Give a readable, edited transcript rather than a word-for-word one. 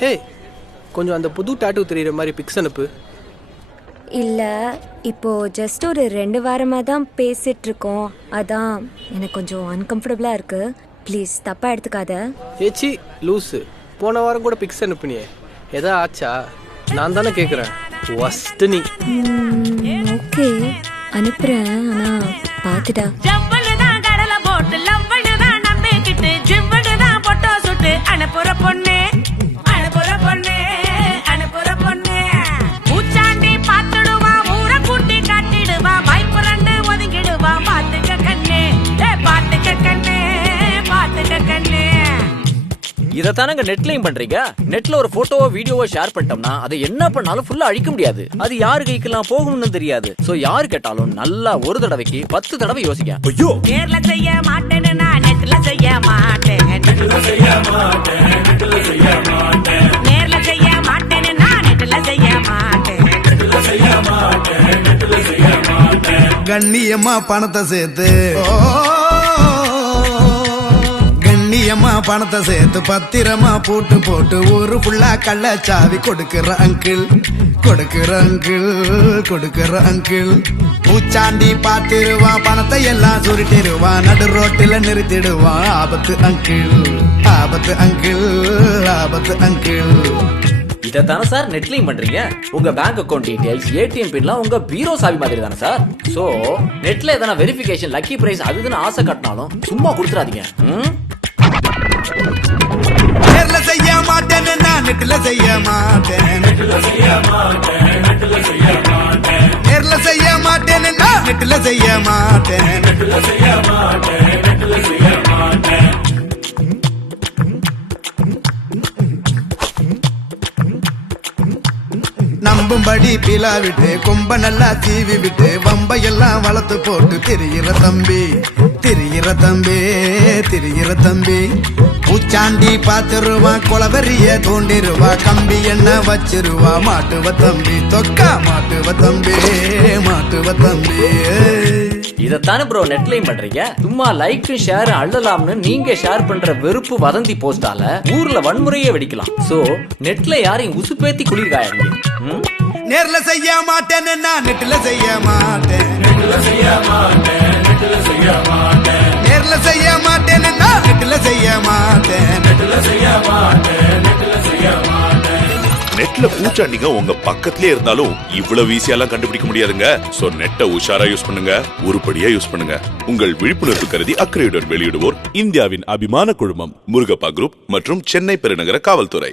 ஹே, கொஞ்சம் அந்த புது டாட்டூ தெரியுற மாதிரி பிக்ஸ் அனுப்பு. இல்லை, இப்போ ஜஸ்ட் ஒரு 2 வாரமாக தான் பேசிட்டு இருக்கோம். அதான் எனக்கு கொஞ்சம் அன்கம்ஃபர்டபுளாக இருக்கு. ப்ளீஸ் தப்பாக எடுத்துக்காத. ஏச்சி லூஸு, போன வாரம் கூட பிக்ஸ் அனுப்புனியே, எதா ஆச்சா? நான் தானே கேட்குறேன். ஒஸ்ட்டு நீ. ஓகே அனுப்புகிறேன், ஆனால் பார்த்துட்டா. அனுப்புற பொண்ணு அனுப்புற பொண்ணு அனுப்புற பொண்ணு பூச்சாண்டி பாத்துடுவா, ஊர கூட்டி காட்டிடுவா, வாய்ப்புரண்டு ஒதுங்கிடுவா. பாத்துக்க கண்ணு, பாத்துக்க கண்ணு, பாத்துக்க கண்ணு. இதத்தானங்க நெட்லயும் பண்றீங்க. நெட்ல ஒரு போட்டோவோ வீடியோவோ ஷேர் பண்ணிட்டோம்னா அதை என்ன பண்ணாலும் ஃபுல்லா அழிக்க முடியாது. அது யாரு கைக்கெல்லாம் போகும்னு தெரியாது. சோ யாரு கேட்டாலும் நல்லா ஒரு தடவைக்கு 10 தடவை யோசிக்க. ஐயோ, நேர்ல செய்ய மாட்டேன்னு நான் நெட்ல செய்ய மாட்டேன். நெட்ல செய்ய மாட்டேன், நெட்ல செய்ய மாட்டேன். நேர்ல செய்ய மாட்டேன்னு நான் நெட்ல செய்ய மாட்டேன். நெட்ல செய்ய மாட்டேன், நெட்ல செய்ய மாட்டேன். கண்ணியம்மா பணத்தை சேர்த்து, கண்ணியம்மா பணத்தை சேர்த்து பத்திரமா போட்டு போட்டு ஊரு ஃபுல்லா கள்ளச்சாவி கொடுக்கிற அங்கிள், கொடுக்கிற அங்கிள், கொடுக்கிற அங்கிள். பூச்சாண்டி பாத்துருவான், பணத்தை எல்லாம் சுருட்டிடுவான், நடு ரோட்டில நிறுத்திடுவான். ஆபத்து அங்கிள், ஆபத்து அங்கிள், ஆபத்து அங்கிள். இதத்தானே சார் நெட்லயும் பண்றீங்க. உங்க பேங்க் அக்கவுண்ட் டீடைல்ஸ், ஏடிஎம் பின்லாம் உங்க பீரோ சாவி மாதிரி தானே சார். சோ நெட்ல எதனா வெரிஃபிகேஷன், லக்கி பிரைஸ் அதுன்னு ஆசை கட்டினாலும் சும்மா கொடுத்துறாதீங்க. நேர்ல செய்ய மாட்டேன்னு நான் நெட்ல செய்ய மாட்டேன். நெட்ல செய்ய மாட்டேன், நெட்ல செய்ய மாட்டேன். நேர்ல செய்ய மாட்டேன்னு நான் நெட்ல செய்ய மாட்டேன். நெட்ல செய்ய மாட்டேன், நெட்ல செய்ய மாட்டேன். நம்பும்படி பிலா விட்டு கொம்ப நல்லா தீவி விட்டு வம்பையெல்லாம் வளர்த்து போட்டு திரியிற தம்பி, திரியிற தம்பி, திரியிற தம்பி. பூச்சாண்டி பாத்துருவான், கொலவெறிய தோண்டிருவா, கம்பி என்ன வச்சிருவா. மாட்டுவ தம்பி, தொக்கா மாட்டுவ தம்பி, மாட்டுவ தம்பி. இதத்தானே ப்ரோ நெட்லயும் பண்றீங்க. சும்மா லைக் ஷேர் அள்ளலாம்னு நீங்க ஷேர் பண்ற வெறுப்பு வதந்தி போஸ்டால ஊர்ல வன்முறையே வெடிக்கலாம். சோ நெட்ல யாரையும் உசுப்பேத்தி குளிர்காயாதீங்க. நேர்ல செய்ய மாட்டேன்னு நான் நெட்ல செய்ய மாட்டேன். நெட்ல செய்ய மாட்டேன், நெட்ல செய்ய மாட்டேன். நேர்ல செய்ய மாட்டேன்னு நான் நெட்ல செய்ய மாட்டேன். நெட்ல செய்ய மாட்டேன், நெட்ல செய்ய மாட்டேன். நெட்ல பூச்சாண்டிங்க உங்க பக்கத்திலே இருந்தாலும் இவ்வளவு ஈஸியாலாம் கண்டுபிடிக்க முடியாதுங்க. சோ நெட்டை உஷாரா யூஸ் பண்ணுங்க, உருப்படியா யூஸ் பண்ணுங்க. உங்கள் விழிப்புணர்வு கருதி அக்கறையுடன் வெளியிடுவோர் இந்தியாவின் அபிமான குழுமம் முருகப்பா குரூப் மற்றும் சென்னை பெருநகர காவல்துறை.